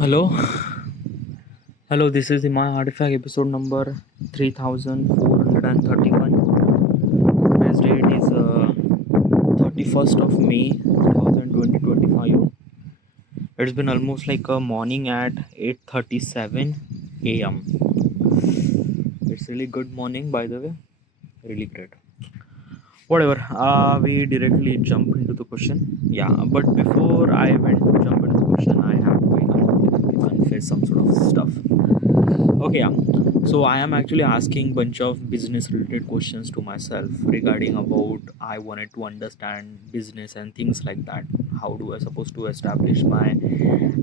Hello, this is the My Artifact episode number 3431. Today's date is 31st of May 2025. It's been almost like a morning at 8:37 a.m. It's really good morning, by the way, really great. Whatever, we directly jump into the question. Yeah, but before I went to jump into the question, I have to confess some sort of stuff. Okay, yeah. So I am actually asking bunch of business related questions to myself regarding about I wanted to understand business and things like that. How do I supposed to establish my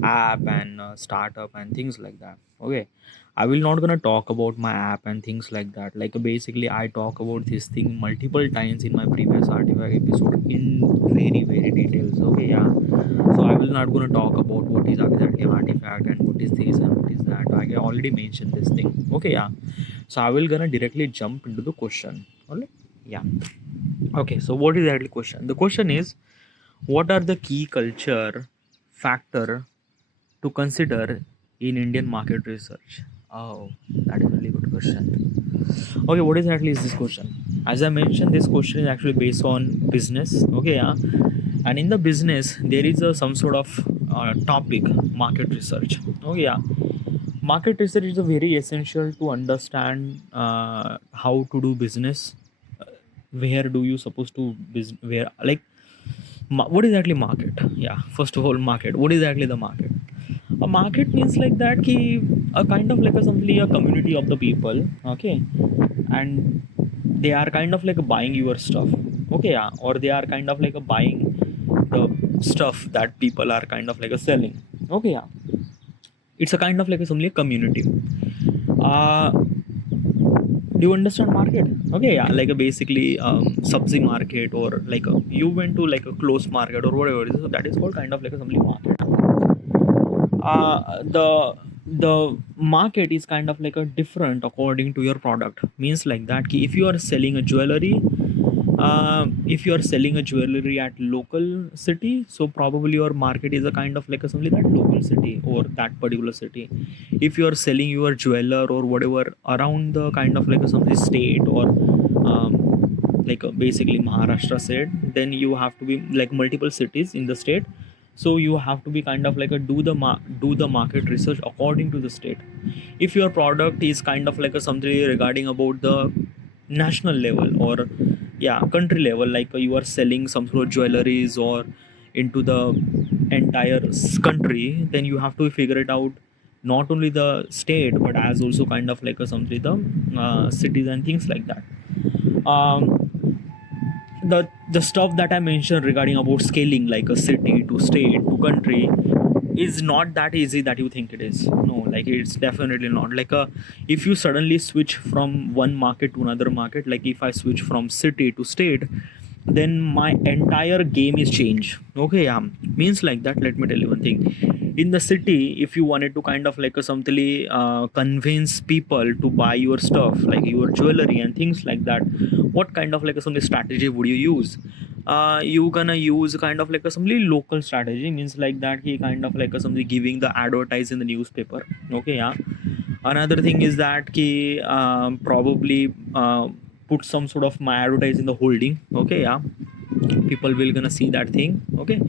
app and startup and things like that. Okay, I will not gonna talk about my app and things like that. Like basically, I talk about this thing multiple times in my previous artifact episode in very details. Okay, yeah. So I will not gonna talk about what is exactly artifact and what is this and what is that. I already mentioned this thing. Okay, yeah. So I will gonna directly jump into the question. Alright. Yeah. Okay. So what is actually question? The question is, what are the key culture factor to consider in Indian market research? Oh, that is a really good question. Okay, what exactly is this question? As I mentioned, this question is actually based on business. Okay, yeah, and in the business there is a some sort of topic, market research. Okay, yeah, market research is a very essential to understand how to do business. Where do you supposed to where like what is actually market? Yeah, first of all, market, what is actually the market? A market means like that ki a kind of like a simply a community of the people. Okay, and they are kind of like buying your stuff. Okay, yeah, or they are kind of like buying the stuff that people are kind of like selling. Okay, yeah, it's a kind of like a simply a community. Do you understand market? Okay, yeah, like a basically subsidy market, or like you went to like a closed market or whatever it is, so that is called kind of like a simply market. The market is kind of like a different according to your product. Means like that ki if you are selling a jewelry, if you are selling a jewelry at local city, so probably your market is a kind of like a simply that local city or that particular city. If you are selling your jeweler or whatever around the kind of like a some state, or like basically Maharashtra said, then you have to be like multiple cities in the state. So you have to be kind of like a do the market research according to the state. If your product is kind of like a something regarding about the national level, or yeah, country level, like you are selling some sort of jewelries or into the entire country, then you have to figure it out not only the state but as also kind of like a something the cities and things like that. Um, the stuff that I mentioned regarding about scaling like a city to state to country is not that easy that you think it is. No, like it's definitely not. Like if you suddenly switch from one market to another market, like if I switch from city to state, then my entire game is changed. Okay, yeah, means like that. Let me tell you one thing. In the city, if you wanted to kind of like a something convince people to buy your stuff, like your jewelry and things like that, what kind of like a some strategy would you use? You gonna use kind of like a some local strategy. Means like that he kind of like a something giving the advertise in the newspaper. Okay, yeah. Another thing is that ki probably put some sort of my advertise in the holding. Okay, yeah, people will gonna see that thing. Okay,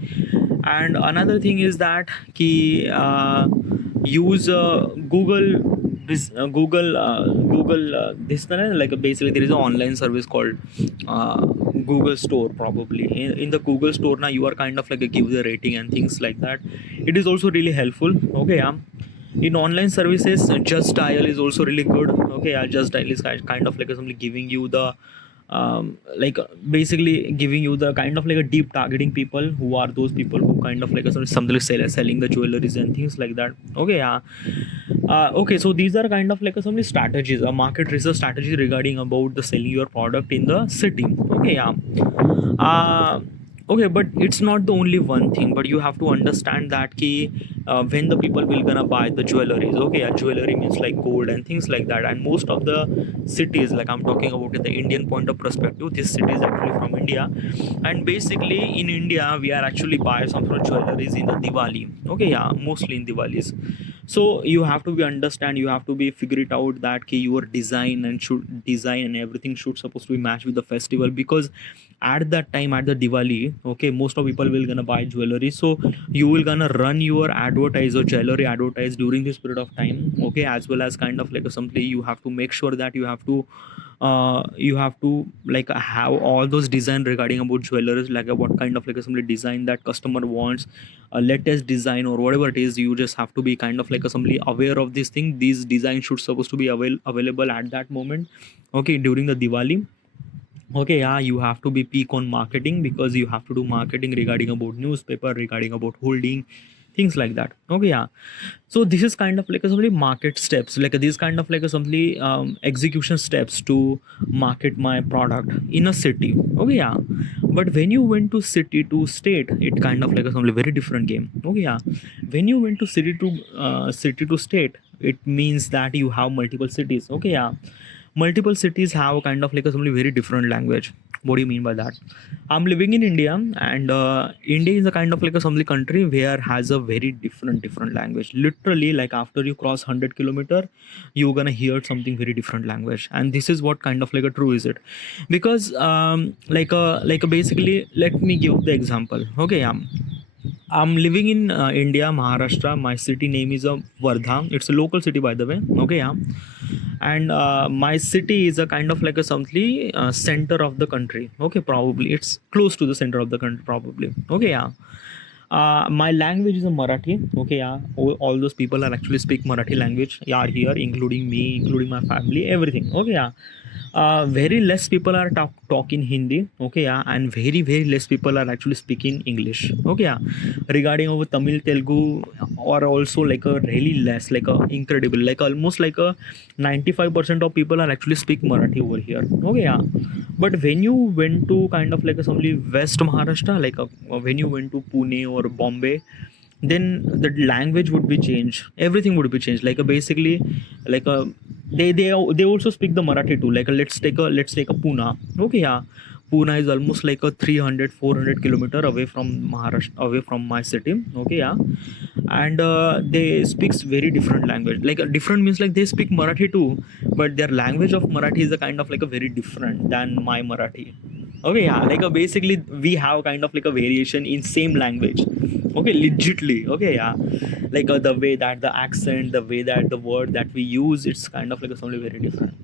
and another thing is that ki use Google this like basically there is an online service called Google Store. Probably in the Google Store now you are kind of like a give the rating and things like that. It is also really helpful. Okay, yeah. In online services, Just Dial is also really good. Okay, yeah, Just Dial is kind of like something giving you the basically giving you the kind of like a deep targeting people who are those people who kind of like a something selling the jewelries and things like that. Okay, yeah. Okay, so these are kind of like some strategies, a market research strategy regarding about the selling your product in the city. Okay, yeah. uh, okay, but it's not the only one thing, but you have to understand that key when the people will gonna buy the jewelries. Okay, yeah, jewelry means like gold and things like that. And most of the cities, like I'm talking about in the Indian point of perspective, this city is actually from India. And basically in India we are actually buy some sort of jewelries in the Diwali. Okay, yeah, mostly in Diwalis. So you have to be understand, you have to be figure it out that ki your design and should design and everything should supposed to be matched with the festival. Because at that time, at the Diwali, okay, most of people will gonna buy jewelry. So you will gonna run your advertise or jewelry advertise during this period of time. Okay, as well as kind of like a something, you have to make sure that you have to like have all those design regarding about jewelers, like what kind of like a somebody design that customer wants, a latest design or whatever it is. You just have to be kind of like a somebody aware of this thing. These designs should supposed to be available at that moment, okay, during the Diwali. Okay, yeah, you have to be peak on marketing, because you have to do marketing regarding about newspaper, regarding about holding, things like that. Okay, yeah. So this is kind of like a simply market steps, like this kind of like a simply execution steps to market my product in a city. Okay, yeah. But when you went to city to state, it kind of like a simply very different game. Okay, yeah. When you went to city to state, it means that you have multiple cities. Okay, yeah. Multiple cities have kind of like a simply very different language. What do you mean by that? I'm living in India, and India is a kind of like a something country where has a very different language. Literally, like after you cross 100 kilometer, you're gonna hear something very different language. And this is what kind of like a true is it, because basically, let me give the example. Okay, I'm living in India, Maharashtra. My city name is Wardha. It's a local city, by the way. Okay, yeah. And my city is a kind of like a something center of the country. Okay, probably it's close to the center of the country, probably. Okay, yeah. My language is a Marathi. Okay, yeah. All those people are actually speak Marathi language. Yeah, here, including me, including my family, everything. Okay, yeah. Very less people are talking Hindi. Okay, yeah, and very less people are actually speaking English. Okay, yeah. Regarding over Tamil, Telugu, or also like a really less, like a incredible, like almost like a 95% of people are actually speak Marathi over here. Okay, yeah. But when you went to kind of like a somebody West Maharashtra, like when you went to Pune or Bombay, then the language would be changed. Everything would be changed. Like basically, like they also speak the Marathi too. Like let's take a Pune. Okay, yeah. Pune is almost like a 300-400 kilometer away from Maharashtra, away from my city. Okay, yeah. And they speaks very different language. Like different means like they speak Marathi too, but their language of Marathi is a kind of like a very different than my Marathi. Okay, yeah, like basically we have kind of like a variation in same language. Okay, legitly. Okay, yeah, like the way that the accent, the way that the word that we use, it's kind of like a something very different.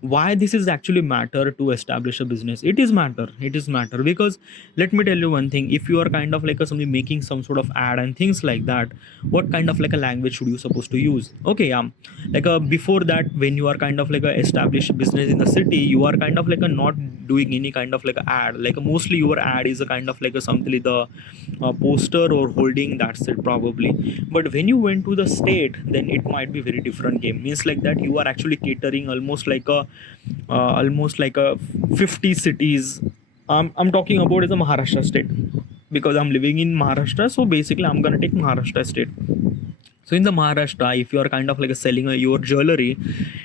Why this is actually matter to establish a business? It is matter because let me tell you one thing. If you are kind of like a somebody making some sort of ad and things like that, what kind of like a language should you supposed to use? Okay, yeah, like before that, when you are kind of like a established business in the city, you are kind of like a not doing any kind of like a ad. Like mostly your ad is a kind of like a something like the poster or holding, that's it probably. But when you went to the state, then it might be very different game. Means like that you are actually catering almost like a 50 cities. I'm talking about is a Maharashtra state, because I'm living in Maharashtra. So basically I'm gonna take Maharashtra state. So in the Maharashtra, if you are kind of like selling your jewelry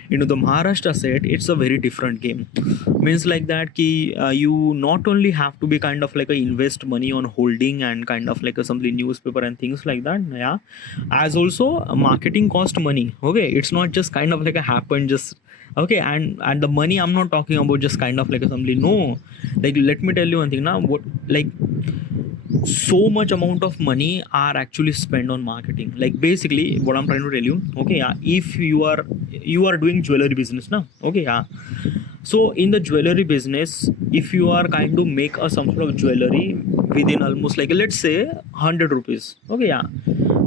into the Maharashtra set, it's a very different game. Means like that ki you not only have to be kind of like a invest money on holding and kind of like a something newspaper and things like that, yeah, as also marketing cost money. Okay, it's not just kind of like a happen just okay. And the money I'm not talking about just kind of like a something, no. Like let me tell you one thing now. What like so much amount of money are actually spent on marketing. Like basically what I'm trying to tell you, okay, yeah, if you are doing jewelry business now, okay, yeah. So in the jewelry business, if you are kind to make a some sort of jewelry within almost like let's say 100 rupees, okay, yeah.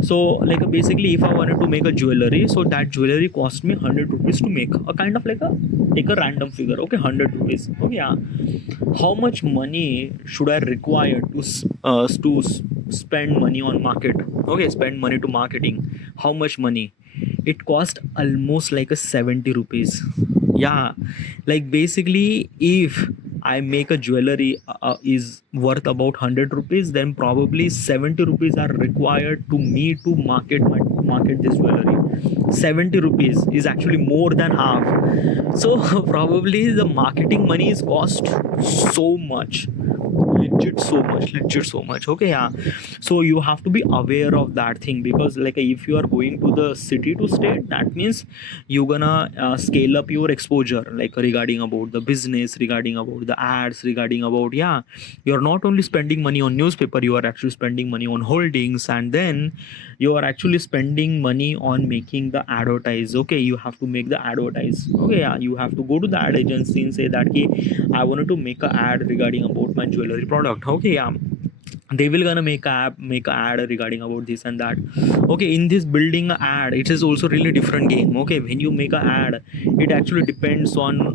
So like basically if I wanted to make a jewelry, so that jewelry cost me 100 rupees to make a kind of like a take a random figure, okay, 100 rupees, okay, yeah. How much money should I require to spend money on market? Okay, spend money to marketing. How much money? It cost almost like a 70 rupees. Yeah, like basically if I make a jewelry is worth about 100 rupees, then probably 70 rupees are required to me to market this jewelry. 70 rupees is actually more than half. So probably the marketing money is cost so much, legit so much. Okay, yeah. So you have to be aware of that thing, because like if you are going to the city to state, that means you're gonna scale up your exposure, like regarding about the business, regarding about the ads, regarding about, yeah, you're not only spending money on newspaper, you are actually spending money on holdings, and then you are actually spending money on making the advertise. Okay, you have to make the advertise. Okay, yeah, you have to go to the ad agency and say that, hey, I wanted to make a ad regarding about my jewelry product. Okay, yeah, they will gonna make a ad regarding about this and that. Okay, in this building a ad, it is also really different game. Okay, when you make a ad, it actually depends on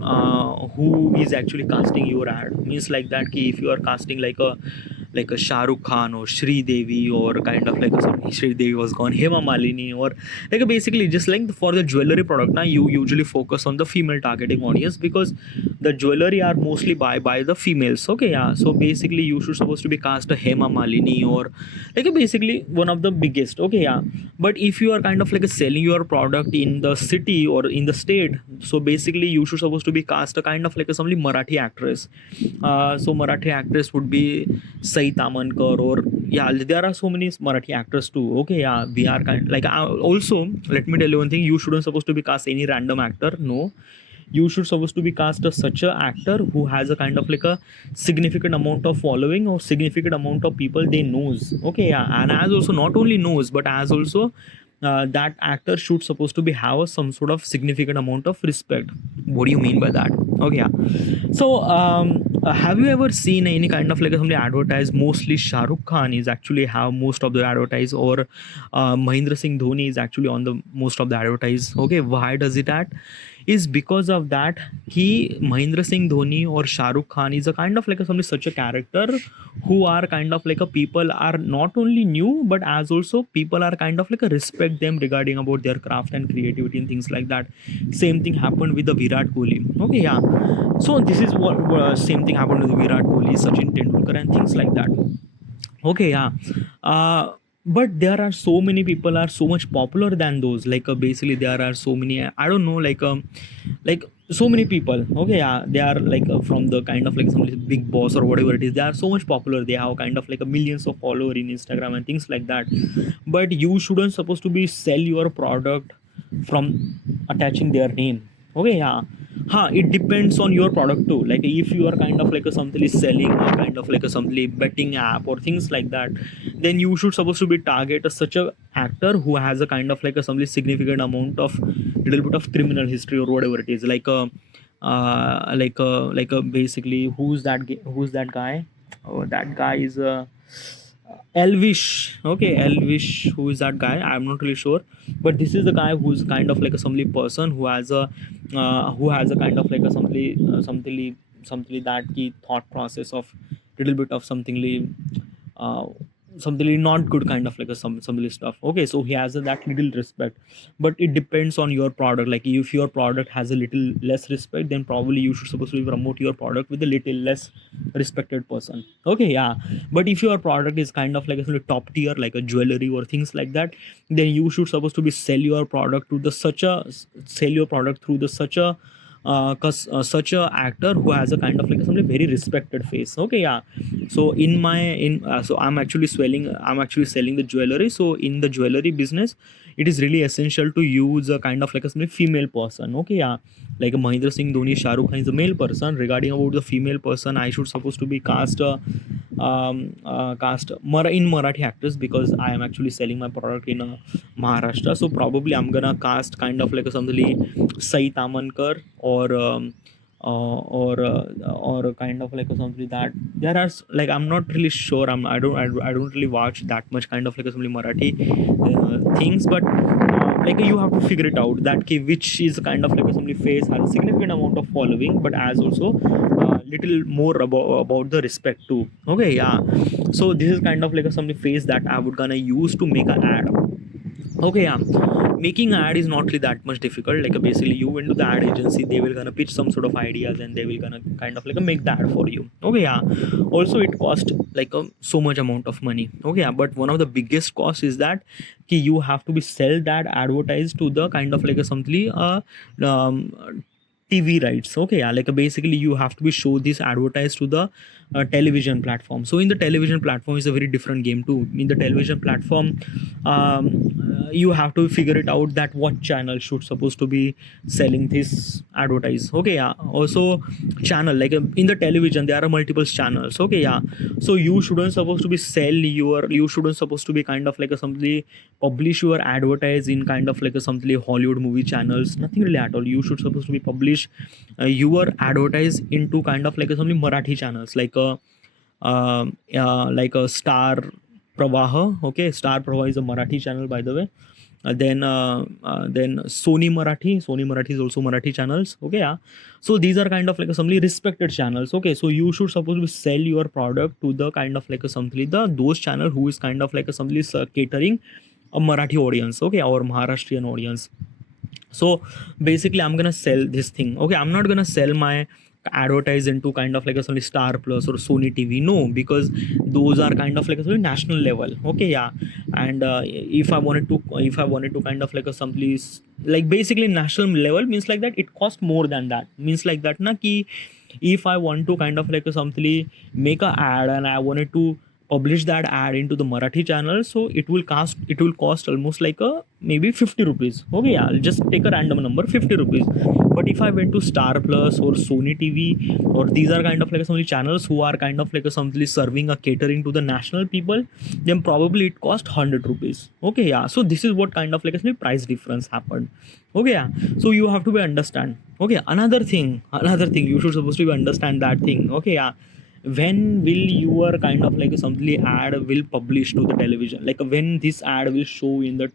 who is actually casting your ad. Means like that ki if you are casting like a Shah Rukh Khan or Shri Devi, or kind of like a, sorry, Shri Devi was gone, Hema Malini, or like basically just like for the jewelry product now, you usually focus on the female targeting audience, because the jewelry are mostly by the females. Okay, yeah, so basically you should supposed to be cast a Hema Malini, or like basically one of the biggest. Okay, yeah, but if you are kind of like selling your product in the city or in the state, so basically you should supposed to be cast a kind of like a some Marathi actress. So Marathi actress would be Sai Tamankar, or yeah, there are so many Marathi actors too. Okay, yeah, we are kind like also let me tell you one thing: you shouldn't supposed to be cast any random actor. No, you should supposed to be cast as such a actor who has a kind of like a significant amount of following, or significant amount of people they knows. Okay, yeah, and as also not only knows, but as also that actor should supposed to be have some sort of significant amount of respect. What do you mean by that? Okay, yeah. So have you ever seen any kind of like somebody advertise? Mostly Shah Rukh Khan is actually have most of the advertise, or Mahendra Singh Dhoni is actually on the most of the advertise. Okay, why does it at? Is because of that he Mahendra Singh Dhoni or Shah Rukh Khan is a kind of like a somebody such a character who are kind of like a people are not only new, but as also people are kind of like a respect them regarding about their craft and creativity and things like that. Same thing happened with the Virat Kohli. Okay, yeah. So this is what same thing happened with Virat Kohli, Sachin Tendulkar, and things like that. Okay, yeah. But there are so many people are so much popular than those. Like basically there are so many. I don't know, like so many people. Okay, yeah, they are like from the kind of like some big boss or whatever it is. They are so much popular. They have kind of like a millions of followers in Instagram and things like that. But you shouldn't supposed to be sell your product from attaching their name. Okay, yeah. It depends on your product too. Like if you are kind of like a something is selling a kind of like a something betting app or things like that, then you should supposed to be target such a actor who has a kind of like a something significant amount of little bit of criminal history or whatever it is. Like a basically who's that guy? Oh, that guy is Elvish. Okay, Elvish. Who is that guy? I'm not really sure, but this is the guy who's kind of like a somebody person who has a kind of like a something that key thought process of little bit of uh, something not good kind of like a some stuff. Okay, so he has that little respect, but it depends on your product. Like if your product has a little less respect, then probably you should supposed to promote your product with a little less respected person. Okay, yeah. But if your product is kind of like a sort of top tier, like a jewelry or things like that, then you should supposed to be sell your product to the such a sell your product through the such a such a actor who has a kind of like something very respected face. Okay, yeah. So in my in so I'm actually selling the jewelry. So in the jewelry business, it is really essential to use a kind of like a female person. Okay, yeah. Like Mahendra Singh Dhoni, Shah Rukh Khan is a male person. Regarding about the female person, I should supposed to be cast in Marathi actors, because I am actually selling my product in Maharashtra. So probably I'm gonna cast kind of like a something Sai Tamankar, or kind of like something that there are like I'm not really sure. I don't really watch that much kind of like something Marathi things, but like you have to figure it out that which is kind of like somebody face has a significant amount of following, but as also little more about the respect too. Okay, yeah. So this is kind of like a something face that I would gonna use to make an ad. Okay, yeah. making ad is not really that much difficult. Like basically you went to the ad agency, they will gonna pitch some sort of ideas and they will gonna kind of like make the ad for you. Okay, yeah. Also it cost like so much amount of money. Okay, yeah. But one of the biggest costs is that you have to be sell that advertised to the kind of like a something TV rights. Okay, yeah. Like basically you have to be show this advertised to the television platform. So in the television platform is a very different game too. In the television platform, you have to figure it out that what channel should supposed to be selling this advertise. Okay, yeah. Also channel like in the television there are multiple channels. Okay, yeah. So you shouldn't supposed to be sell your, you shouldn't supposed to be kind of like a something publish your advertise in kind of like a something Hollywood movie channels, nothing really at all. You should supposed to be publish your advertise into kind of like a something Marathi channels like a Star Pravaha. Okay, Star Pravaha is a Marathi channel, by the way. Then Sony Marathi is also Marathi channels. Okay, yeah. So these are kind of like a something respected channels. Okay, so you should supposed to sell your product to the kind of like a something the those channel who is kind of like a something catering a Marathi audience. Okay, or Maharashtrian audience. So basically I'm gonna sell this thing. Okay, I'm not gonna sell my advertise into kind of like a Sony Star Plus or Sony TV. No, because those are kind of like a Sony national level. Okay, yeah. And if I wanted to kind of like a something like basically national level means like that it cost more than that. Means like that na ki if I want to kind of like a something make a ad and I wanted to publish that ad into the Marathi channel, so it will cost almost like a maybe 50 rupees. Okay, yeah, I'll just take a random number, 50 rupees. But if I went to Star Plus or Sony TV, or these are kind of like some channels who are kind of like a something serving a catering to the national people, then probably it cost 100 rupees. Okay, yeah. So this is what kind of like a price difference happened. Okay, yeah. So you have to be understand. Okay, another thing you should supposed to be understand that thing. Okay, yeah. When will your kind of like something ad will publish to the television, like when this ad will show in the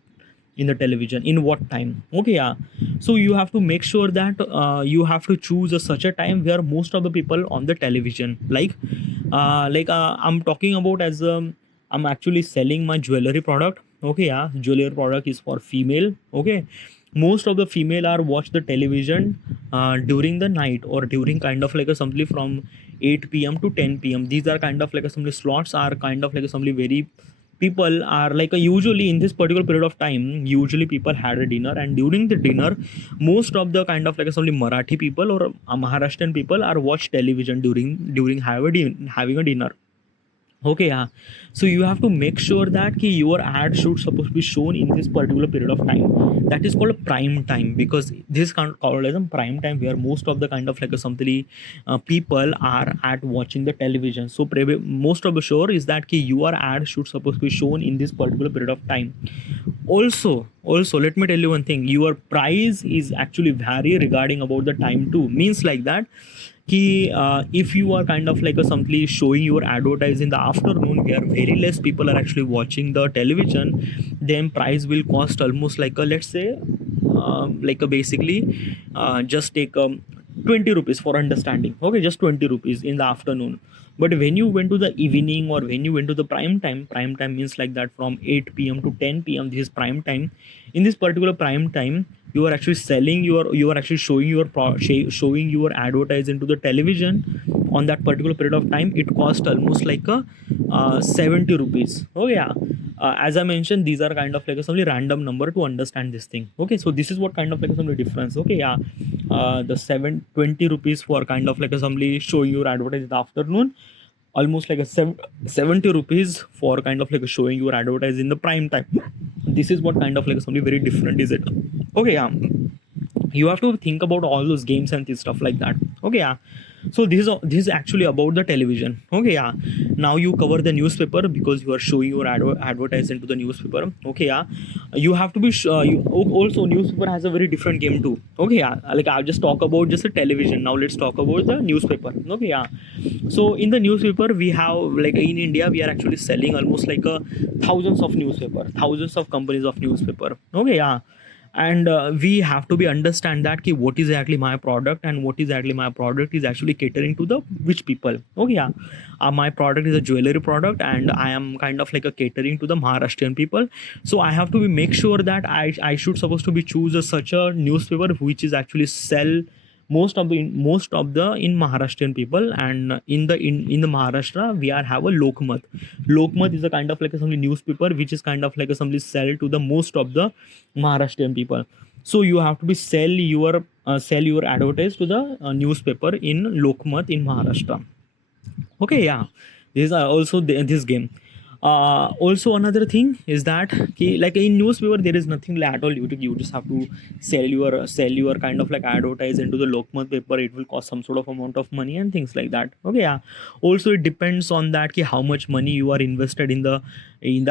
television, in what time. Okay, yeah. So you have to make sure that you have to choose such a time where most of the people on the television I'm talking about as I'm actually selling my jewelry product. Okay, yeah. Jewelry product is for female. Okay, most of the female are watch the television during the night or during kind of like a something from 8 p.m. to 10 p.m. These are kind of like a something slots are kind of like a something very people are like usually in this particular period of time usually people had a dinner, and during the dinner most of the kind of like something Marathi people or Maharashtrian people are watch television during having a dinner. Okay, yeah. So you have to make sure that your ad should supposed to be shown in this particular period of time. That is called prime time, because this kind of called as a prime time where most of the kind of like a something people are at watching the television. So most of the sure is that your ad should supposed to be shown in this particular period of time. Also let me tell you one thing, your price is actually vary regarding about the time too. Means like that if you are kind of like a something showing your advertise in the afternoon where very less people are actually watching the television, then price will cost almost like a, let's say like a basically just take 20 rupees for understanding. Okay, just 20 rupees in the afternoon. But when you went to the evening or when you went to the prime time means like that from 8 p.m. to 10 p.m. this is prime time. In this particular prime time you are actually selling your, you are actually showing your showing your advertise into the television on that particular period of time. It cost almost like a 70 rupees. Oh yeah. As I mentioned, these are kind of like a some random number to understand this thing. Okay, so this is what kind of like some difference. Okay, yeah. The 720 rupees for kind of like a somebody showing your advertise in the afternoon, almost like a 70 rupees for kind of like a showing your advertise in the prime time. This is what kind of like something very different is it. Okay, yeah. You have to think about all those games and stuff like that. Okay, yeah. So this is actually about the television. Okay, yeah. Now you cover the newspaper because you are showing your advertise into the newspaper. Okay, yeah. You have to be also newspaper has a very different game too. Okay, yeah. Like I'll just talk about just the television. Now let's talk about the newspaper. Okay, yeah. So in the newspaper we have, like in India we are actually selling almost like thousands of newspaper, thousands of companies of newspaper. Okay, yeah. and we have to be understand that ki what is actually my product, and what is actually my product is actually catering to the which people. Okay, yeah. My product is a jewelry product, and I am kind of like a catering to the Maharashtrian people. So I have to be make sure that I should supposed to be choose such a newspaper which is actually sell most of the in Maharashtrian people. And in the Maharashtra we are have a Lokmat. Lokmat is a kind of like a some newspaper which is kind of like a some sell to the most of the Maharashtrian people. So you have to be sell your advertise to the newspaper in Lokmat in Maharashtra. Okay, yeah. This is also this game. Also another thing is that like in newspaper there is nothing like at all. You just have to sell your kind of like advertise into the Lokmat paper. It will cost some sort of amount of money and things like that. Okay, yeah. Also it depends on that how much money you are invested in the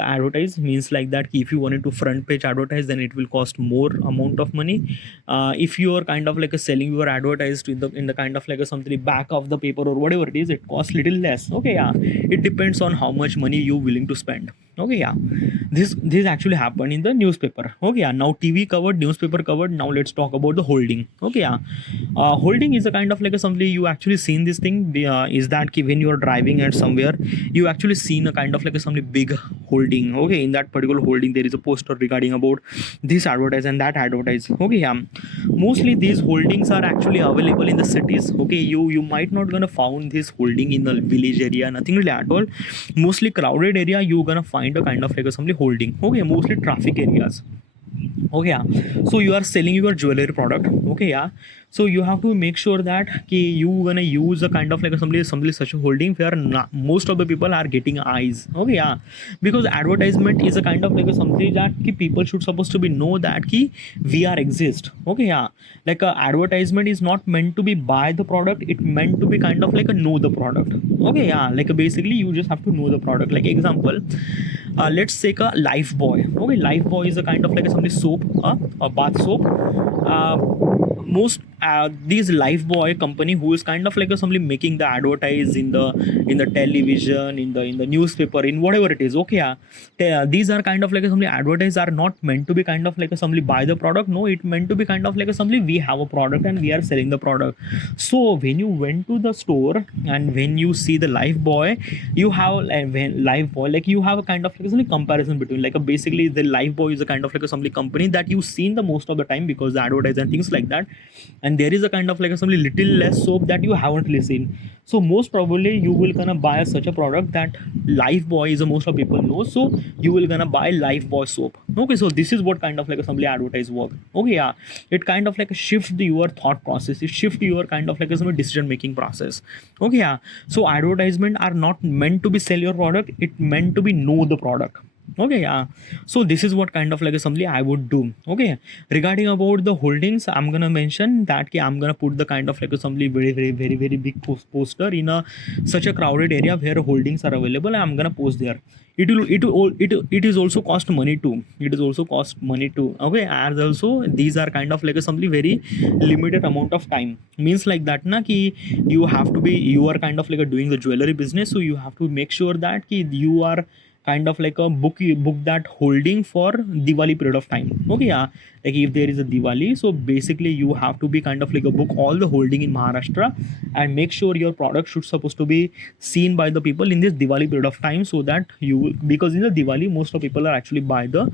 advertise. Means like that if you wanted to front page advertise, then it will cost more amount of money. If you are kind of like a selling your advertised in the kind of like a something back of the paper or whatever it is, it costs little less. Okay, yeah. It depends on how much money you willing to spend. Okay, yeah. This actually happened in the newspaper. Okay, yeah. Now TV covered, newspaper covered. Now let's talk about the holding. Okay, yeah. Holding is a kind of like a something you actually seen this thing. Is that when you are driving at somewhere, you actually seen a kind of like a something big holding. Okay, in that particular holding there is a poster regarding about this advertise and that advertise. Okay, yeah. Mostly these holdings are actually available in the cities. Okay, you might not gonna found this holding in the village area, nothing really at all. Mostly crowded area you gonna find a kind of like a something holding. Okay, mostly traffic areas. Okay, yeah. So you are selling your jewelry product. Okay, yeah. So you have to make sure that you gonna use a kind of like somebody such a holding where most of the people are getting eyes. Okay, yeah. Because advertisement is a kind of like something that people should supposed to be know that we are exist. Okay, yeah. Like advertisement is not meant to be buy the product, it meant to be kind of like a know the product. Okay, yeah. Like basically you just have to know the product. Like example, let's take a Life Boy. Okay, Life Boy is a kind of like a soap, a bath soap. Most these Life Boy company who is kind of like somebody making the advertise in the television, in the newspaper, in whatever it is. Okay, yeah. These are kind of like somebody advertise are not meant to be kind of like somebody buy the product. No, it meant to be kind of like somebody we have a product and we are selling the product. So when you went to the store and when you see the Life Boy, you have when Life Boy, like you have a kind of like somebody comparison between like basically the Life Boy is a kind of like a somebody company that you've seen the most of the time because the advertise and things like that. And there is a kind of like a something little less soap that you haven't really seen. So most probably you will gonna buy such a product that Life Boy is a most of people know. So you will gonna buy Life Boy soap. Okay, so this is what kind of like a somebody advertise work. Okay, yeah. It kind of like a shift your thought process. It shift your kind of like a some decision making process. Okay, yeah. So advertisement are not meant to be sell your product. It meant to be know the product. Okay, yeah. So this is what kind of like something I would do. Okay, regarding about the holdings, I'm gonna mention that I'm gonna put the kind of like something very big poster in a such a crowded area where holdings are available. I'm gonna post there. It is also cost money too. It is also cost money too. Okay, as also these are kind of like a something very limited amount of time. Means like that na ki you are kind of like a doing the jewelry business, so you have to make sure that you are kind of like a book that holding for Diwali period of time. Okay, yeah. Like if there is a Diwali, so basically you have to be kind of like a book all the holding in Maharashtra and make sure your product should supposed to be seen by the people in this Diwali period of time, so that you because in the Diwali most of people are actually buy the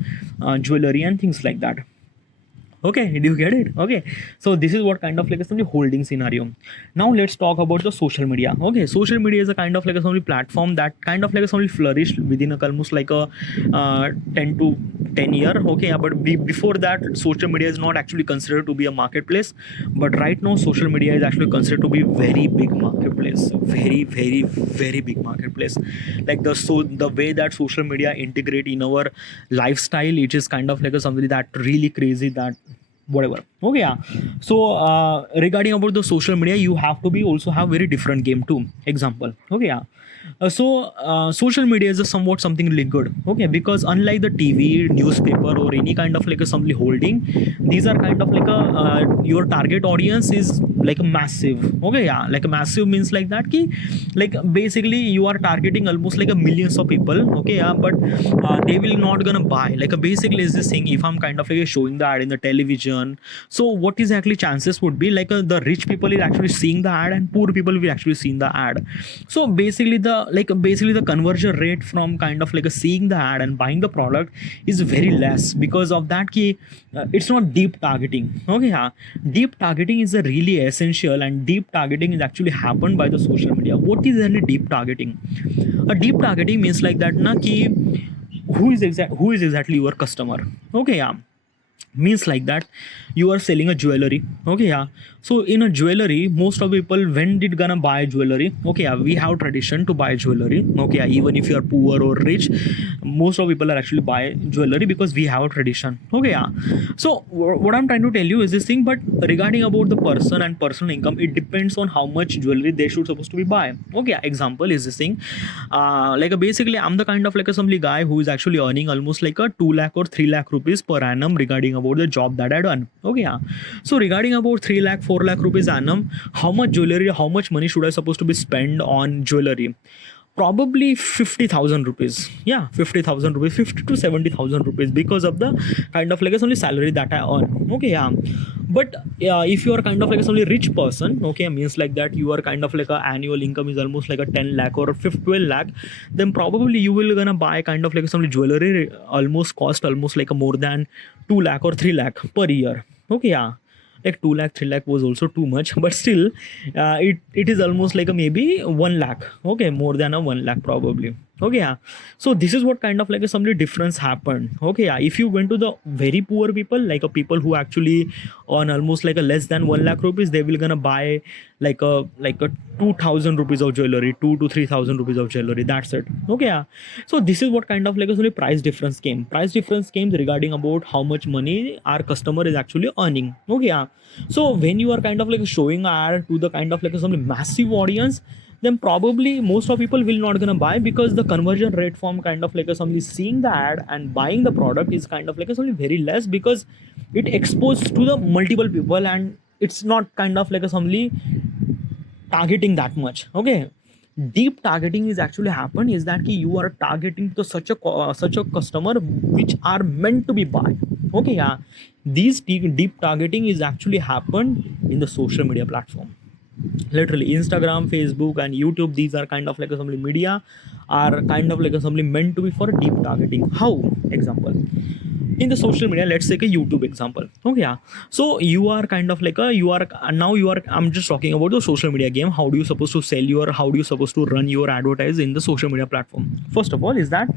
jewelry and things like that. Okay, did you get it? Okay, so this is what kind of like a some holding scenario. Now let's talk about the social media. Okay, social media is a kind of like a some platform that kind of like a some flourished within a almost like a 10 to 10 year. Okay, yeah, but before that social media is not actually considered to be a marketplace, but right now social media is actually considered to be very big marketplace, very big marketplace. Like the way that social media integrate in our lifestyle, it is kind of like a something that really crazy that whatever. Okay, yeah. So regarding about the social media, you have to be also have very different game too. Example. Okay, yeah. Social media is a somewhat something really good. Okay, because unlike the TV, newspaper, or any kind of like a something holding, these are kind of like a your target audience is like a massive. Okay, yeah, like a massive means like that ki, like basically you are targeting almost like a millions of people. Okay, yeah, but they will not gonna buy. Like basically is this thing, if I'm kind of like showing the ad in the television, so what is actually chances would be like the rich people is actually seeing the ad and poor people will actually seeing the ad. So basically the conversion rate from kind of like a seeing the ad and buying the product is very less because of that key. It's not deep targeting. Okay, yeah, deep targeting is a really essential, and deep targeting is actually happened by the social media. What is really deep targeting? A deep targeting means like that na ki, who is exactly your customer. Okay, yeah, means like that you are selling a jewelry. Okay, yeah, so in a jewelry, most of people when did gonna buy jewelry. Okay, yeah, we have tradition to buy jewelry. Okay, yeah, even if you are poor or rich, most of people are actually buy jewelry because we have a tradition. Okay, yeah, so what I'm trying to tell you is this thing, but regarding about the person and personal income, it depends on how much jewelry they should supposed to be buy. Okay, yeah, example is this thing, basically I'm the kind of like a somebody guy who is actually earning almost like a 2 lakh or 3 lakh rupees per annum regarding about the job that I done. Okay, yeah, so regarding about 3 lakh 4 lakh rupees annum, how much jewelry, how much money should I supposed to be spend on jewelry? Probably 50,000 rupees. Yeah, 50,000 rupees, 50 to 70,000 rupees, because of the kind of like a only salary that I earn. Okay, yeah, but if you are kind of like a only rich person, okay, means like that you are kind of like a annual income is almost like a 10 lakh or 12 lakh, then probably you will gonna buy kind of like some jewelry almost cost almost like a more than 2 lakh or 3 lakh per year. Okay, yeah, like 2 lakh 3 lakh was also too much, but still it is almost like a maybe 1 lakh. Okay, more than a 1 lakh probably. Okay, yeah, so this is what kind of like a some difference happened. Okay, yeah, if you went to the very poor people, like a people who actually on almost like a less than 1 lakh rupees, they will gonna buy like a 2,000 rupees of jewelry, 2 to 3,000 rupees of jewelry, that's it. Okay, yeah, so this is what kind of like a only price difference came regarding about how much money our customer is actually earning. Okay, yeah, so when you are kind of like showing ad to the kind of like some massive audience, then probably most of people will not gonna buy, because the conversion rate from kind of like a somebody seeing the ad and buying the product is kind of like a somebody very less, because it exposed to the multiple people and it's not kind of like a somebody targeting that much. Okay, deep targeting is actually happen is that you are targeting to such a customer which are meant to be buy. Okay, yeah, these deep targeting is actually happened in the social media platform. Literally Instagram, Facebook and YouTube, these are kind of like a some media are kind of like a something meant to be for deep targeting. How? Example, in the social media, let's take a YouTube example. Okay, yeah, so you are kind of like a you are now you are I'm just talking about the social media game. How do you supposed to sell your, how do you supposed to run your advertise in the social media platform? First of all is that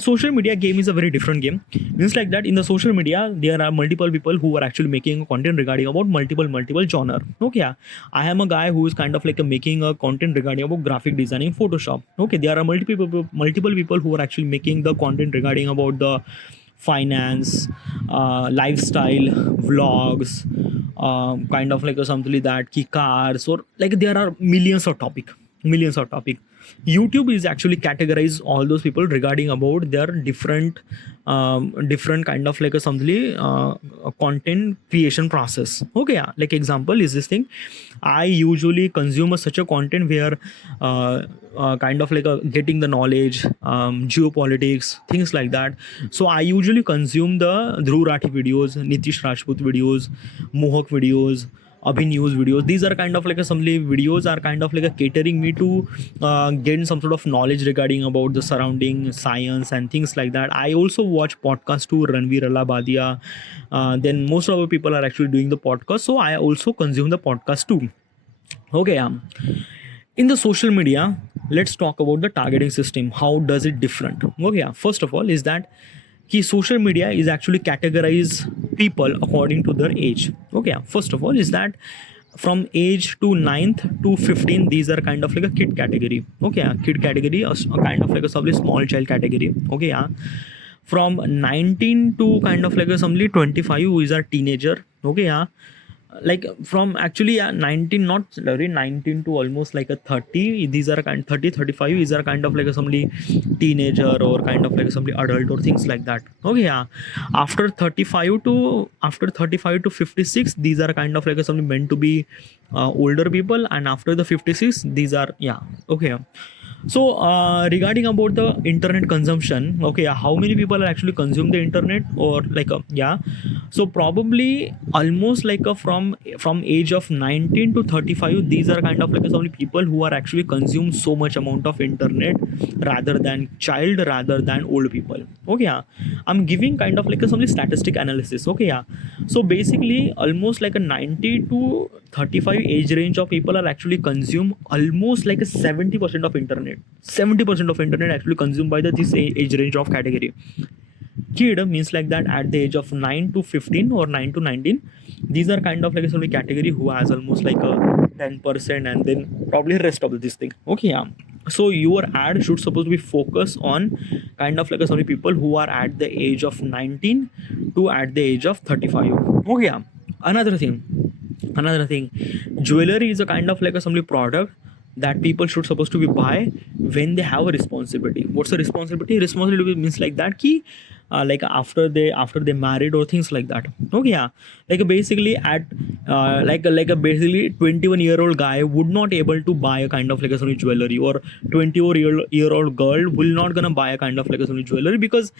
social media game is a very different game. Means like that in the social media there are multiple people who are actually making content regarding about multiple genre. Okay, yeah, I am a guy who is kind of like making a content regarding about graphic designing Photoshop. Okay, there are multiple people who are actually making the content regarding about the finance, lifestyle, vlogs, kind of like something like that, ki cars, or like there are millions of topic. YouTube is actually categorize all those people regarding about their different kind of like a something content creation process. Okay, yeah, like example is this thing, I usually consume such a content where kind of like getting the knowledge, geopolitics, things like that. So I usually consume the Dhruv Rathi videos, Nitish Rajput videos, Mohak videos, Abhinew's videos. These are kind of like some videos are kind of like a catering me to gain some sort of knowledge regarding about the surrounding science and things like that. I also watch podcast to Ranveer Allabadia. Then most of the people are actually doing the podcast, so I also consume the podcast too. Okay, in the social media, let's talk about the targeting system. How does it different? Okay, yeah. First of all is that social media is actually categorize people according to their age. Okay, yeah. First of all is that from age to 9th to 15, these are kind of like a kid category. Okay, yeah. Kid category, a kind of like a small child category. Okay, yeah. From 19 to kind of like a 25, who is a teenager. Okay, yeah. like from actually 19, not very 19 to almost like a 30, these are kind 30 35, these are kind of like a somebody teenager or kind of like somebody adult or things like that. Okay, yeah. After 35 to 56, these are kind of like a somebody meant to be older people, and after the 56, these are, yeah. Okay, yeah. So regarding about the internet consumption, okay, how many people are actually consume the internet, or like yeah. So probably almost like from age of 19 to 35, these are kind of like so many people who are actually consume so much amount of internet, rather than child, rather than old people. Okay, yeah. I'm giving kind of like a some statistic analysis. Okay, yeah. So basically almost like a 90 to 35 age range of people are actually consume almost like a 70% of internet. 70% of internet actually consumed by this age range of category. Kid means like that at the age of 9 to 15 or 9 to 19, these are kind of like a sort of category who has almost like a 10%, and then probably rest of this thing. Okay, yeah. So your ad should supposed to be focused on kind of like a sort of people who are at the age of 19 to at the age of 35. Okay, yeah. Another thing, jewelry is a kind of like a some product that people should supposed to be buy when they have a responsibility. What's the responsibility means like that key, like after they married or things like that. Okay, yeah. Like basically at like a basically 21-year-old guy would not able to buy a kind of like a some jewelry, or 20-year-old girl will not gonna buy a kind of like a some jewelry, because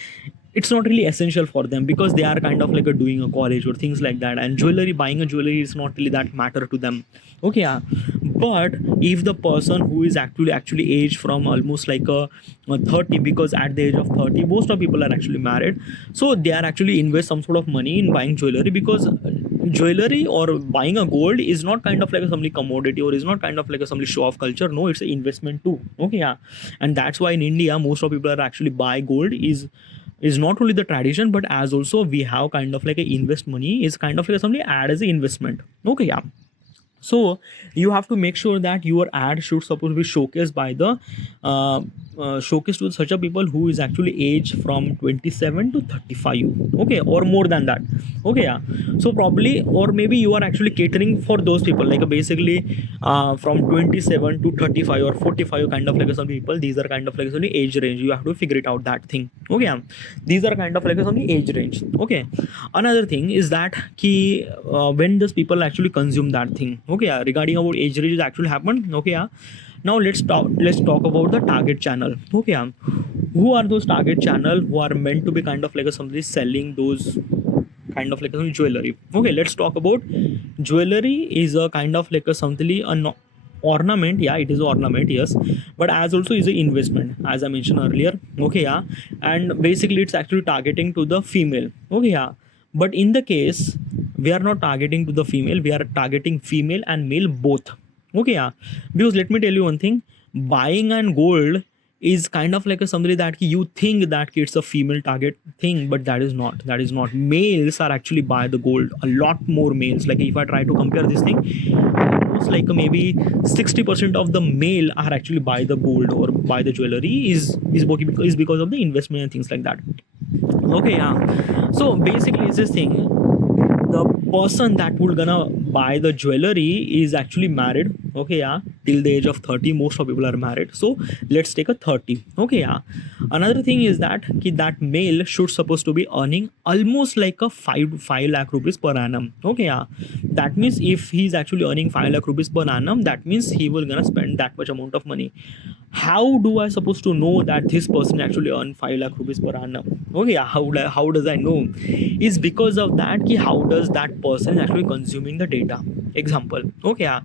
it's not really essential for them, because they are kind of like a doing a college or things like that, and buying a jewelry is not really that matter to them. Okay, yeah. But if the person who is actually aged from almost like a 30, because at the age of 30 most of people are actually married, so they are actually invest some sort of money in buying jewelry, because jewelry or buying a gold is not kind of like a some commodity, or is not kind of like a some show off culture. No, it's an investment too. Okay, yeah. And that's why in India most of people are actually buy gold, is not only the tradition, but as also we have kind of like a invest money, is kind of like something add as an investment. Okay, yeah. So you have to make sure that your ad should supposed to be showcased by the uh, showcased to such a people who is actually age from 27 to 35. Okay, or more than that. Okay, yeah. So probably, or maybe you are actually catering for those people, like basically from 27 to 35 or 45 kind of like some people. These are kind of like some age range, you have to figure it out that thing. Okay, yeah. These are kind of like some age range. Okay. Another thing is that key, when does people actually consume that thing. Okay, yeah. Regarding about age range actually happened. Okay, yeah. Now let's talk about the target channel. Okay, yeah. Who are those target channel who are meant to be kind of like somebody selling those kind of like a jewelry. Okay, let's talk about jewelry is a kind of like a something ornament. Yeah, it is ornament, yes, but as also is an investment, as I mentioned earlier. Okay, yeah. And basically it's actually targeting to the female. Okay, yeah. But in the case we are not targeting to the female, we are targeting female and male both. Okay, yeah. Because let me tell you one thing, buying and gold is kind of like a somebody that you think that it's a female target thing, but that is not males are actually buy the gold a lot more. Males, like if I try to compare this thing, almost like maybe 60% of the male are actually buy the gold or buy the jewelry is because of the investment and things like that. Okay, yeah. So basically it's this thing, the person that would gonna buy the jewelry is actually married. Okay, yeah. Till the age of 30 most of people are married, so let's take a 30. Okay, yeah. Another thing is that male should supposed to be earning almost like a 5 lakh rupees per annum. Okay, yeah. That means if he's actually earning 5 lakh rupees per annum, that means he will gonna spend that much amount of money. How do I supposed to know that this person actually earn 5 lakh rupees per annum? Okay, yeah. How does I know? Is because of that how does that person actually consuming the data. Example. Okay, yeah.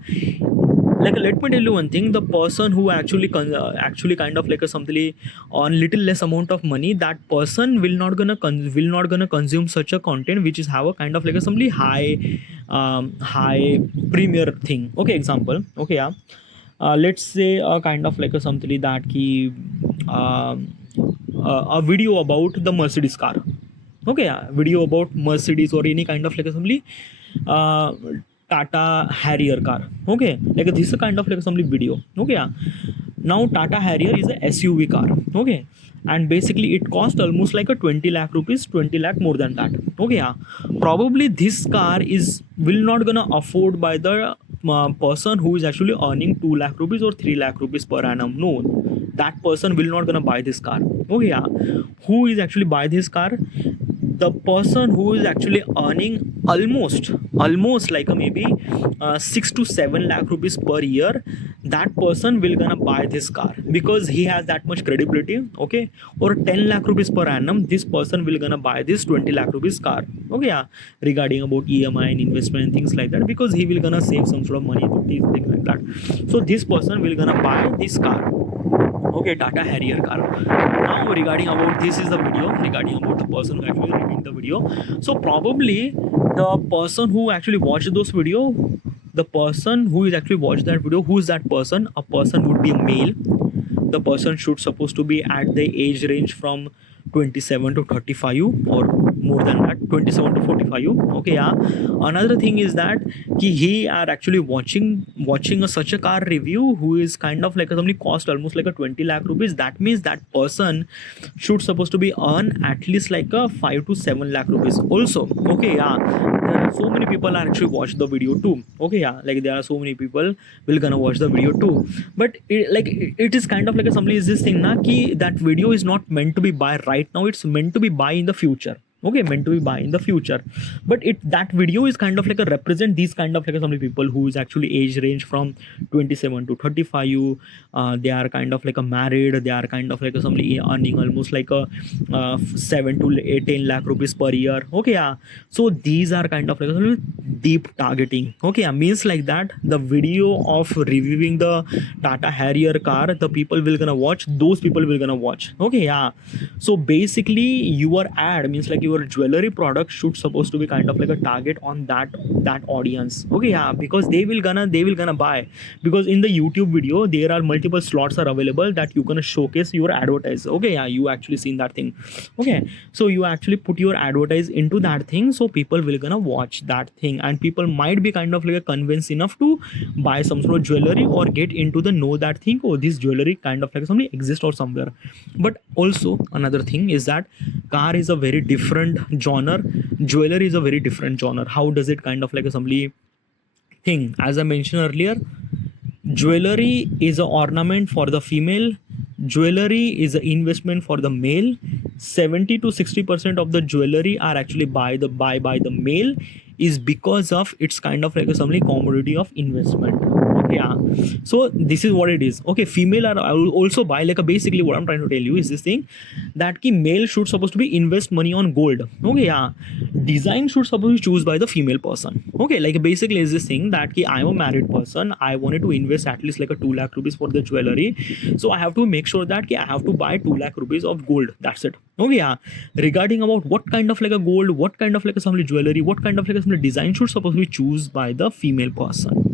Like let me tell you one thing, the person who actually kind of like a something on little less amount of money, that person will not gonna consume such a content which is have a kind of like a something high premier thing. Okay, example. Okay, yeah. Let's say a kind of like a something that um, a video about the Mercedes car. Okay, yeah. Video about Mercedes or any kind of like assembly uh, Tata Harrier car. Okay, like this is a kind of like assembly video. Okay, yeah. Now Tata Harrier is a SUV car. Okay, and basically it cost almost like a 20 lakh rupees, 20 lakh more than that. Okay, yeah, probably this car is will not gonna afford by the person who is actually earning 2 lakh rupees or 3 lakh rupees per annum. No, that person will not gonna buy this car. Okay, yeah, who is actually buy this car? The person who is actually earning almost like a maybe 6 to 7 lakh rupees per year, that person will gonna buy this car because he has that much credibility. Okay, or 10 lakh rupees per annum, this person will gonna buy this 20 lakh rupees car. Okay, yeah, regarding about EMI and investment and things like that, because he will gonna save some sort of money to these things like that. So this person will gonna buy this car. Okay, Tata Harrier car. Now regarding about this is the video regarding about the person who actually reading the video. So probably the person who actually watched those video, the person who is actually watched that video, who is that person? A person would be a male. The person should supposed to be at the age range from 27 to 35 or more than that, 27 to 45. Okay, yeah, another thing is that he are actually watching such a car review who is kind of like somebody cost almost like a 20 lakh rupees. That means that person should supposed to be earn at least like a 5 to 7 lakh rupees also. Okay, yeah, there are so many people are actually watch the video too. Okay, yeah, like there are so many people will gonna watch the video too. But it is kind of like a somebody is this thing na ki that video is not meant to be buy right now, it's meant to be buy in the future. Okay, meant to be buy in the future. But it that video is kind of like a represent these kind of like some people who is actually age range from 27 to 35. They are kind of like a married, they are kind of like a somebody earning almost like a 7 to 10 lakh rupees per year. Okay, yeah, so these are kind of like a deep targeting. Okay, yeah, means like that the video of reviewing the Tata Harrier car, the people will gonna watch, those people will gonna watch. Okay, yeah, so basically your ad means like your jewelry product should supposed to be kind of like a target on that audience. Okay, yeah, because they will gonna buy, because in the YouTube video there are multiple slots are available that you gonna showcase your advertise. Okay, yeah, you actually seen that thing. Okay, so you actually put your advertise into that thing, so people will gonna watch that thing, and people might be kind of like convinced enough to buy some sort of jewelry or get into the know that thing, oh, this jewelry kind of like something exists or somewhere. But also another thing is that car is a very different genre, jewelry is a very different genre. How does it kind of like a somebody thing? As I mentioned earlier, jewelry is an ornament for the female, jewelry is an investment for the male. 70 to 60% of the jewelry are actually by the male, is because of it's kind of like a some commodity of investment. Okay, yeah, so this is what it is. Okay, female are I will also buy like a basically what I'm trying to tell you is this thing that ki male should supposed to be invest money on gold. Okay, yeah, design should supposed to choose by the female person. Okay, like basically is this thing that ki I'm a married person, I wanted to invest at least like a 2 lakh rupees for the jewelry, so I have to make sure that ki I have to buy 2 lakh rupees of gold. That's it. Okay, yeah, regarding about what kind of like a gold, what kind of like a some jewelry, what kind of like a some design should supposed to be choose by the female person.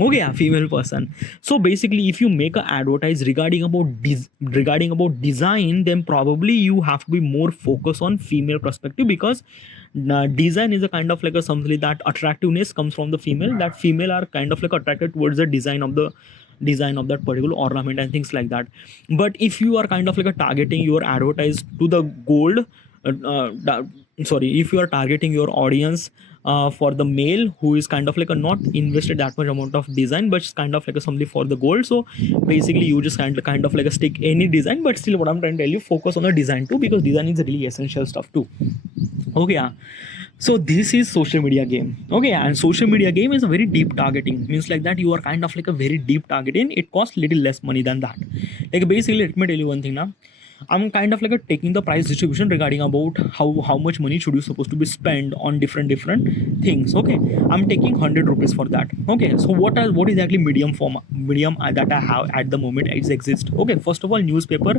Okay, yeah, female person. So basically if you make a advertise regarding about regarding about design, then probably you have to be more focused on female perspective, because design is a kind of like a something that attractiveness comes from the female, that female are kind of like attracted towards the design of that particular ornament and things like that. But if you are kind of like a targeting your advertise to the gold, sorry, if you are targeting your audience for the male who is kind of like a not invested that much amount of design, but it's kind of like a somebody for the gold, so basically you just kind of like a stick any design. But still what I'm trying to tell you, focus on the design too, because design is really essential stuff too. Okay, yeah, so this is social media game. Okay, and social media game is a very deep targeting, means like that you are kind of like a very deep targeting, it costs little less money than that. Like basically let me tell you one thing now, I'm kind of like a taking the price distribution regarding about how much money should you supposed to be spent on different things. Okay, I'm taking 100 rupees for that. Okay, so what is actually medium that I have at the moment it exists. Okay, first of all newspaper,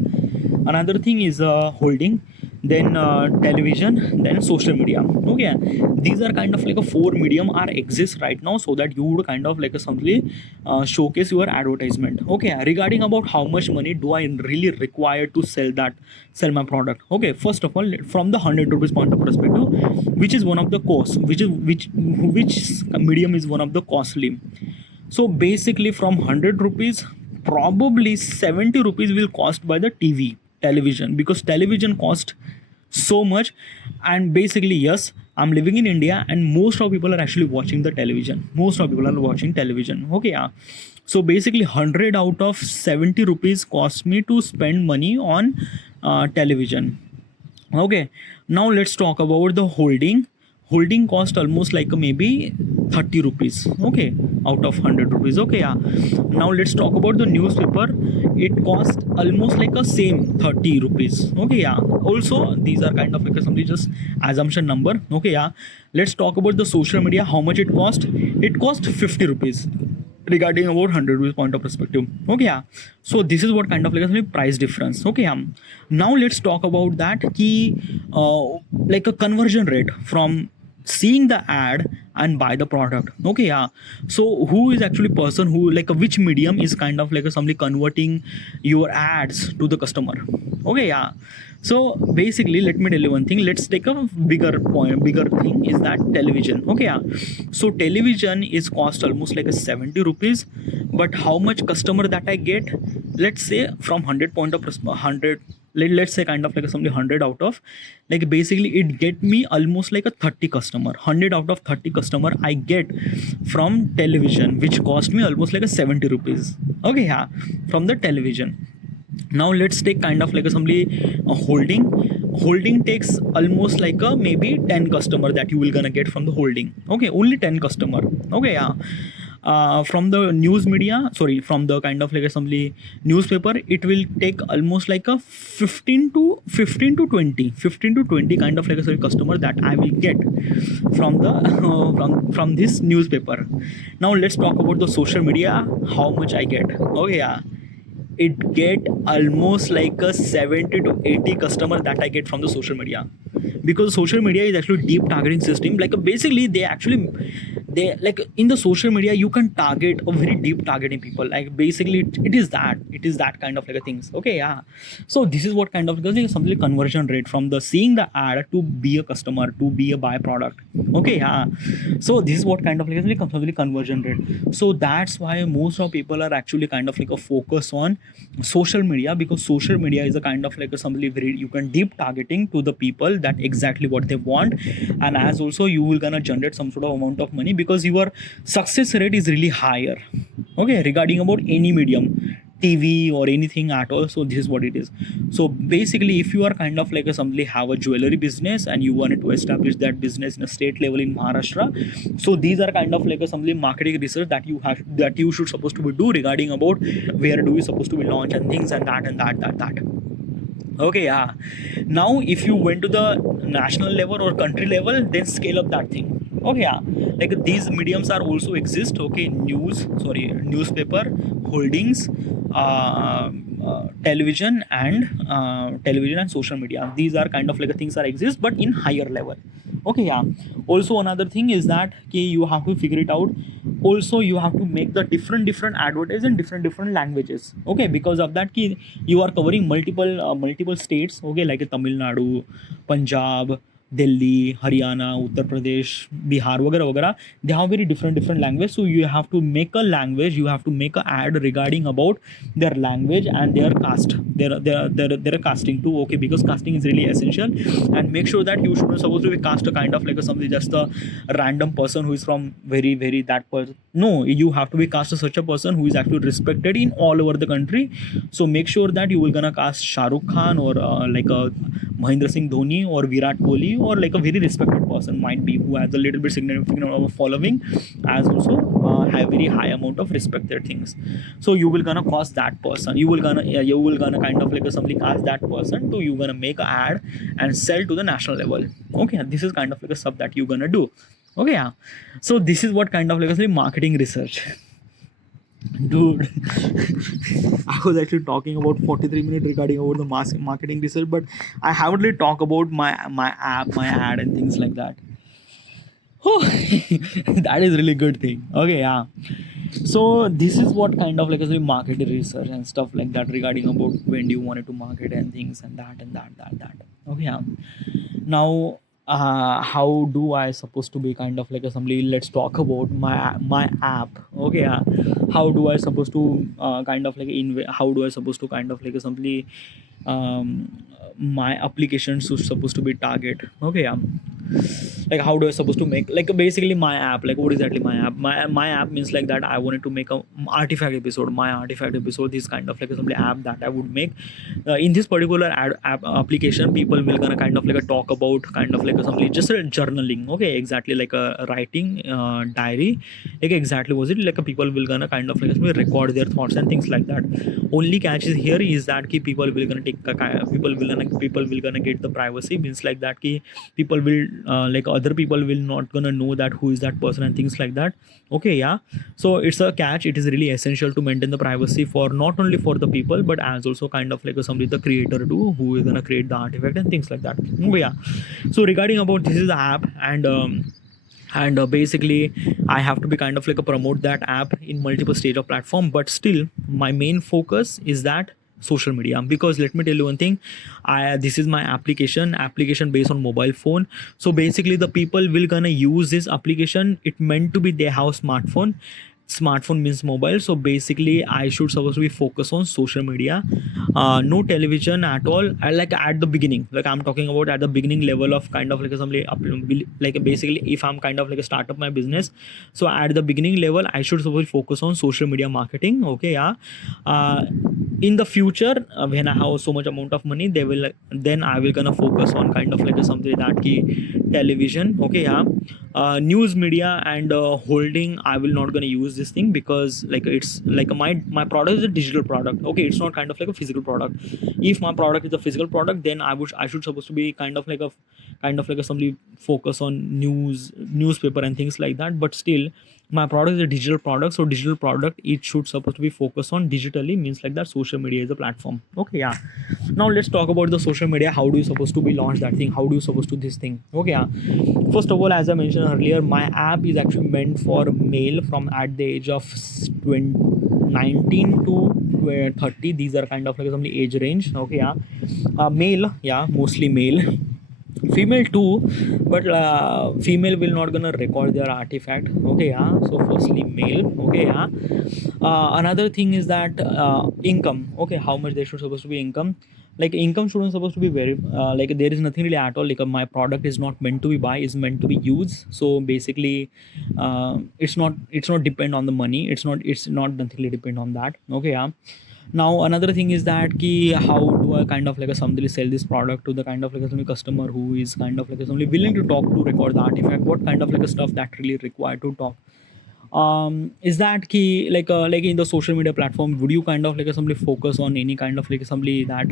another thing is holding, then television, then social media. Okay, these are kind of like a 4 medium are exist right now, so that you would kind of like a simply showcase your advertisement. Okay, regarding about how much money do I really require to sell my product. Okay, first of all from the 100 rupees point of perspective, which is one of the cost, which medium is one of the costly. So basically from 100 rupees probably 70 rupees will cost by the TV. television, because television cost so much. And basically, yes, I'm living in India and most of people are actually watching the television. Most of people are watching television. Okay, yeah. So basically 100 out of 70 rupees cost me to spend money on television. Okay, now let's talk about the holding cost almost like maybe 30 rupees. Okay, out of 100 rupees. Okay, yeah. Now let's talk about the newspaper. It cost almost like a same 30 rupees. Okay, yeah. Also these are kind of like a something just assumption number. Okay, yeah. Let's talk about the social media. How much it cost 50 rupees regarding about 100 rupees point of perspective. Okay, yeah. So this is what kind of like a price difference. Okay, now let's talk about that key, like a conversion rate from seeing the ad and buy the product. Okay, yeah. So who is actually person who, like which medium is kind of like somebody converting your ads to the customer. Okay, yeah. So basically, let me tell you one thing. Let's take a bigger thing is that television. Okay, yeah. So television is cost almost like a 70 rupees, but how much customer that I get? Let's say from 100 point of 100. Let's say kind of like something 100 out of, like basically it get me almost like a 30 customer. 100 out of 30 customer I get from television, which cost me almost like a 70 rupees. Okay, yeah, from the television. Now let's take kind of like a somebody holding takes almost like a maybe 10 customer that you will gonna get from the holding. Okay, only 10 customer. Okay, yeah. From the news media, sorry, from the kind of like assembly newspaper, it will take almost like a 15 to 20 kind of like a customer that I will get from the from this newspaper. Now let's talk about the social media, how much I get. Okay, yeah, it get almost like a 70 to 80 customer that I get from the social media, because social media is actually deep targeting system. Like basically they like in the social media you can target a very deep targeting people. Like basically it is that kind of like a things. Okay, yeah. So this is what kind of like something conversion rate from the seeing the ad to be a customer to be a buy product. Okay, yeah. So this is what kind of like something conversion rate. So that's why most of people are actually kind of like a focus on social media, because social media is a kind of like a somebody very you can deep targeting to the people that exactly what they want. And as also you will gonna generate some sort of amount of money because your success rate is really higher. Okay, regarding about any medium, TV or anything at all. So this is what it is. So basically if you are kind of like a somebody have a jewelry business and you wanted to establish that business in a state level in Maharashtra, so these are kind of like a somebody marketing research that you should supposed to be do regarding about where do you supposed to be launch and things and that. Okay, yeah. Now if you went to the national level or country level, then scale up that thing. Okay, yeah. Like these mediums are also exist. Okay, newspaper, holdings, television and social media. These are kind of like things that exist but in higher level. Okay, yeah. Also another thing is that you have to figure it out. Also you have to make the different advertise in different languages. Okay, because of that you are covering multiple states. Okay, like Tamil Nadu, Punjab, Delhi, Haryana, Uttar Pradesh, Bihar, वगैरह. They have very different language. So you have to make a language. You have to make an ad regarding about their language and their cast. Their casting too. Okay, because casting is really essential. And make sure that you shouldn't supposed to be cast a kind of like a somebody just a random person who is from very that person. No, you have to be cast as such a person who is actually respected in all over the country. So make sure that you will gonna cast Shah Rukh Khan or like a Mahendra Singh Dhoni or Virat Kohli, or like a very respected person might be who has a little bit significant of a following, as also have very high amount of respected things. So you will gonna cost that person. You will gonna kind of like something ask that person to you gonna make an ad and sell to the national level. Okay, this is kind of like a stuff that you gonna do. Okay, yeah. So this is what kind of like a marketing research. Dude, I was actually talking about 43 minutes regarding about the marketing research, but I haven't really talked about my app, my ad and things like that. Oh, that is really good thing. Okay, yeah. So this is what kind of like a marketing research and stuff like that regarding about when do you want it to market and things and that. Okay, yeah. Now how do I supposed to be kind of like a somebody? Let's talk about my app. Okay, how do I supposed to kind of like how do I supposed to kind of like a somebody my applications is supposed to be target. Okay, like how do I supposed to make like basically my app, like what exactly my app, my app means like that I wanted to make a artifact episode, my artifact episode, this kind of like a simply app that I would make. In this particular app application, people will gonna kind of like a talk about kind of like a simply just a journaling. Okay, exactly like a writing diary, like exactly was it like a people will gonna kind of like record their thoughts and things like that. Only catch is here is that ki people will gonna take people will gonna get the privacy, means like that ki people will like other people will not gonna know that who is that person and things like that. Okay, yeah, so it's a catch. It is really essential to maintain the privacy for not only for the people but as also kind of like a somebody the creator too, who is gonna create the artifact and things like that. Oh yeah, so regarding about this is the app, and basically I have to be kind of like a promote that app in multiple stage of platform, but still my main focus is that social media. Because let me tell you one thing, I this is my application based on mobile phone. So basically the people will gonna use this application, it meant to be they have smartphone. Smartphone means mobile, so basically I should supposed to be focus on social media, no television at all. I like at the beginning, like I'm talking about at the beginning level of kind of like somebody like basically if I'm kind of like a startup my business, so at the beginning level I should supposed to focus on social media marketing. Okay, yeah, uh, in the future when I have so much amount of money, they will then I will gonna focus on kind of like a something that key television. Okay, yeah, news media and holding I will not gonna use this thing, because like it's like my product is a digital product. Okay, it's not kind of like a physical product. If my product is a physical product, then I should supposed to be kind of like a somebody focus on newspaper and things like that. But still my product is a digital product, so digital product it should supposed to be focused on digitally, means like that social media is a platform. Okay, yeah, now let's talk about the social media. How do you supposed to be launch that thing, how do you supposed to this thing? Okay, yeah, first of all, as I mentioned earlier, my app is actually meant for male from at the age of 20, 19 to 30. These are kind of like some age range. Okay, yeah, male, yeah, mostly male. Female too, but female will not gonna record their artifact. Okay, yeah, so firstly male. Okay, yeah, another thing is that income. Okay, how much they should supposed to be income, like income shouldn't supposed to be very like there is nothing really at all, like my product is not meant to be buy, is meant to be used. So basically it's not depend on the money, it's not nothing really depend on that. Okay, yeah, now another thing is that ki how do I kind of like a somebody sell this product to the kind of like a somebody customer who is kind of like a somebody willing to talk to record the artifact, what kind of like a stuff that really required to talk. Is that key like in the social media platform, would you kind of like somebody focus on any kind of like somebody that,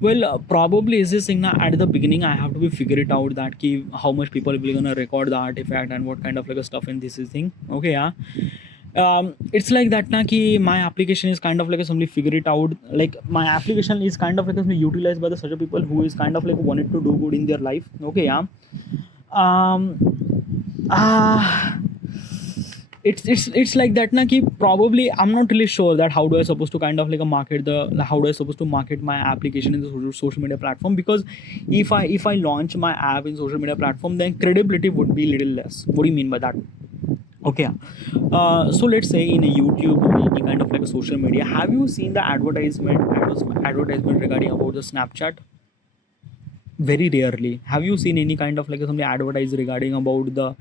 well, probably is this thing now at the beginning I have to be figure it out that key how much people will gonna record the artifact and what kind of like a stuff in this is thing. Okay, yeah, it's like that na ki my application is kind of like somebody figure it out, like my application is kind of like somebody utilized by the such a people who is kind of like wanted to do good in their life. Okay, yeah, um uh it's like that na ki probably I'm not really sure that how do I supposed to kind of like a market the how do I supposed to market my application in the social media platform, because if I launch my app in social media platform, then credibility would be little less. What do you mean by that? Okay, so let's say in a YouTube or any kind of like a social media, have you seen the advertisement regarding about the Snapchat? Very rarely. Have you seen any kind of like something advertise regarding about the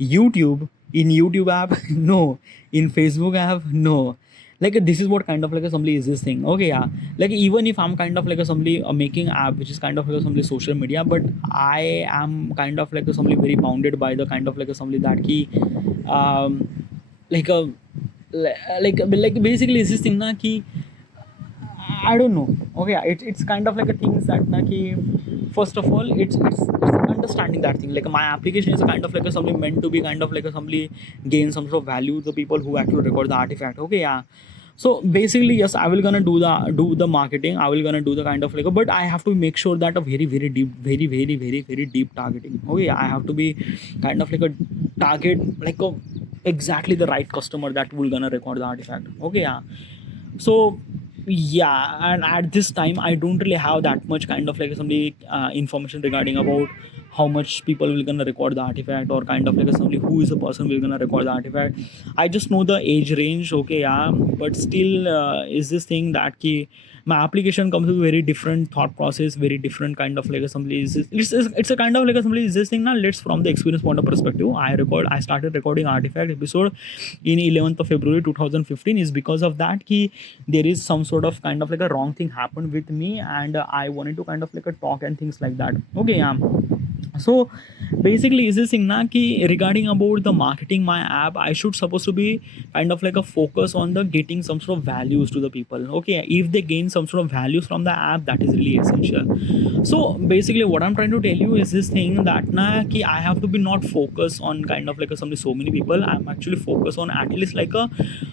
YouTube? In YouTube app? No. In Facebook app? No. Like this is what kind of like a somebody is this thing. Okay, yeah, like even if I'm kind of like a somebody making app which is kind of like a somebody social media, but I am kind of like a somebody very bounded by the kind of like a somebody that key um like a like basically is this thing na ki I don't know. Okay, it's kind of like a thing that na ki first of all it's understanding that thing. Like my application is a kind of like a something meant to be kind of like a somebody gain some sort of value the people who actually record the artifact. Okay, yeah. So basically yes, I will gonna do the marketing. I will gonna do the kind of like but I have to make sure that a very deep, very deep targeting. Okay, I have to be kind of like a target like a exactly the right customer that will gonna record the artifact. Okay, yeah, so yeah, and at this time I don't really have that much kind of like somebody information regarding about how much people will gonna record the artifact, or kind of like somebody who is a person will gonna record the artifact. I just know the age range, okay, yeah, but still is this thing that key my application comes with very different thought process, very different kind of like assembly. It's a kind of like assembly. Is this thing now? Let's from the experience point of perspective. I started recording artifact episode in 11th of February 2015 is because of that key there is some sort of kind of like a wrong thing happened with me, and I wanted to kind of like a talk and things like that. Okay, yeah. So basically is this thing na ki regarding about the marketing my app, I should supposed to be kind of like a focus on the getting some sort of values to the people. Okay, if they gain some sort of values from the app, that is really essential. So basically what I'm trying to tell you is this thing that na ki I have to be not focused on kind of like a, somebody so many people. I'm actually focused on at least like a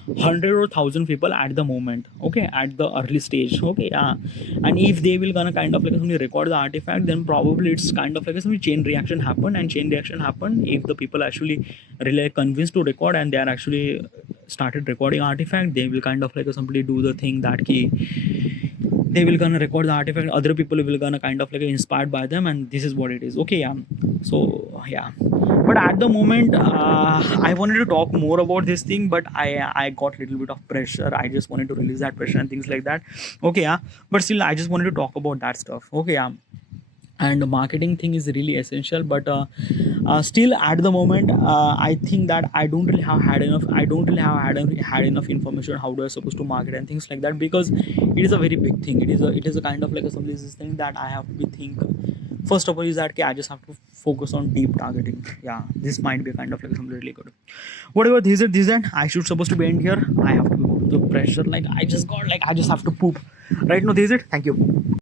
100 or 1,000 people at the moment, okay, at the early stage. Okay, yeah. And if they will gonna kind of like somebody record the artifact, then probably it's kind of like a chain reaction happen, and chain reaction happen if the people actually really convinced to record and they are actually started recording artifact, they will kind of like somebody do the thing that key they will gonna record the artifact, other people will gonna kind of like inspired by them, and this is what it is. Okay, yeah. So yeah, but at the moment I wanted to talk more about this thing, but I got little bit of pressure. I just wanted to release that pressure and things like that. Okay, yeah, but still I just wanted to talk about that stuff. Okay, yeah. And the marketing thing is really essential, but still at the moment I think that I don't really have had enough had enough information how do I supposed to market and things like that, because it is a very big thing. It is a kind of like a some this thing that I have to be think. First of all is that I just have to focus on deep targeting. Yeah, this might be kind of like something really good. Whatever this and I should supposed to be end here. I have to go to the pressure, like I just have to poop right now. This is it. Thank you.